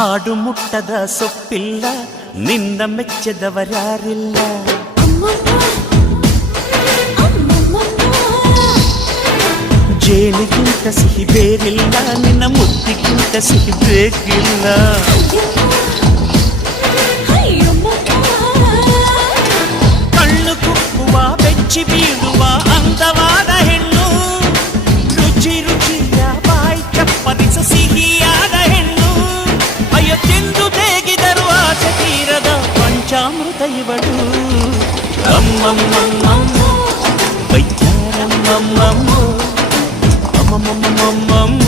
ಆಡು ಮುಟ್ಟದ ಸೊಪ್ಪಿಲ್ಲ ನಿನ್ನ ಮೆಚ್ಚದವರ್ಯಾರಿಲ್ಲ ಜೇನಿಗಿಂತ ಸಿಹಿ ಬೇರಿಲ್ಲ ನಿನ್ನ ಮುತ್ತಿಗಿಂತ ಸಿಹಿ ಬೇಕಿಲ್ಲ ಕಣ್ಣು ಕುಕ್ಕುವ ಬೆಚ್ಚಿ ಬೀಳುವ ಅಂದವ అమృత ఇవడు వైద్యారమ్మమ్మమ్మ అమ్మమ్మమ్మమ్మమ్మ